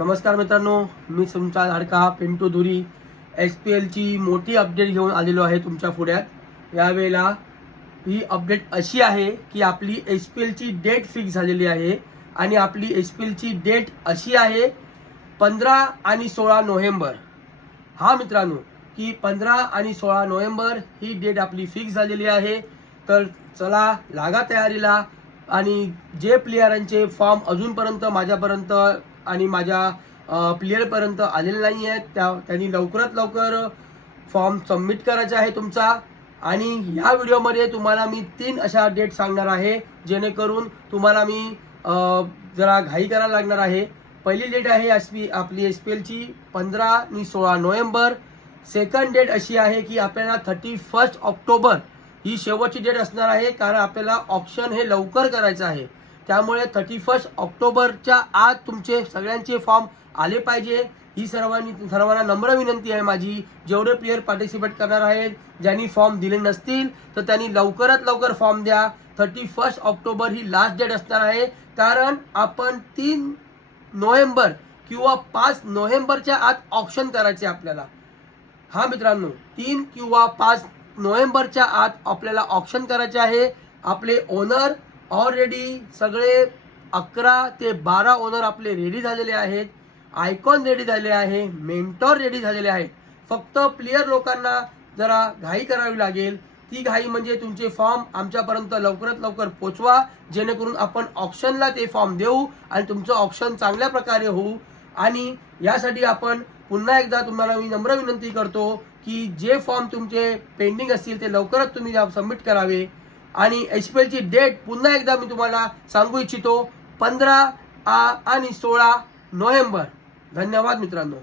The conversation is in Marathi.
नमस्कार मित्रांनो, मी तुमचा लाडका पिंटू धुरी SPLची मोठी अपडेट घेऊन आलेलो आहे तुमच्या पुढ्यात। यावेळेला ही अपडेट अशी आहे की आपली SPLची डेट फिक्स झालेली आहे आणि आपली SPLची डेट अशी आहे 15 आणि 16 नोव्हेंबर। हा मित्रांनो, की 15 आणि 16 नोव्हेंबर ही डेट आपली फिक्स झालेली आहे। तर चला लागा तयारीला। आणि जे प्लेयरांचे फॉर्म अजूनपर्यंत माझ्यापर्यंत आणि माझ्या प्लेयरपर्यंत आलेले नाही आहेत त्यांनी लवकरात लवकर फॉर्म सबमिट करायचा आहे तुमचा। आणि या व्हिडिओमध्ये तुम्हाला मी 3 अशा डेट सांगणार आहे जेणेकरून तुम्हाला मी जरा घाई करायला लागणार आहे। पहिली डेट आहे आपली SPLची 15 आणि 16 नोव्हेंबर। सेकंड डेट अशी आहे की आपल्याला 31 ऑक्टोबर ही शेवटची डेट असणार आहे, कारण आपल्याला ऑप्शन हे लवकर करायचं आहे। त्यामुळे 31 ऑक्टोबरच्या आत तुमचे सगळ्यांचे फॉर्म आले पाहिजे। ही सर्वांना नम्र विनंती आहे माझी। जेवढे प्लेयर पार्टिसिपेट करणार आहेत, ज्यांनी फॉर्म दिले नसतील तर त्यांनी लवकरात लवकर फॉर्म द्या। 31 ऑक्टोबर ही लास्ट डेट असणार आहे, कारण आपण 3 नोव्हेंबर किंवा 5 नोव्हेंबरच्या आत ऑप्शन करायचे आपल्याला। हा मित्रांनो, 3 किंवा 5 नोव्हेंबरच्या आत आपल्याला ऑप्शन करायचे आहे। आपले ओनर ऑलरेडी सगळे 11 ते 12 ओनर आपले रेडी झालेले आहेत। आयकॉन रेडी झाले आहे, मेंटॉर रेडी झालेले आहेत। फक्त प्लेयर लोकांना जरा घाई करावी लागेल। ती घाई म्हणजे तुमचे फॉर्म आमच्यापर्यंत लवकरात लवकर पोचवा, जेणेकरून आपण ऑप्शनला ते फॉर्म देऊ आणि तुमचं ऑप्शन चांगल्या प्रकारे होऊ। आणि यासाठी आपण पुन्हा एकदा तुम्हाला मी नम्र विनंती करतो की जे फॉर्म तुमचे पेंडिंग असतील ते लवकरच तुम्ही सबमिट करावे। आणि SPLची डेट पुन्हा एकदा मी तुम्हाला सांगू इच्छितो, 15 आणि 16 नोव्हेंबर। धन्यवाद मित्रांनो।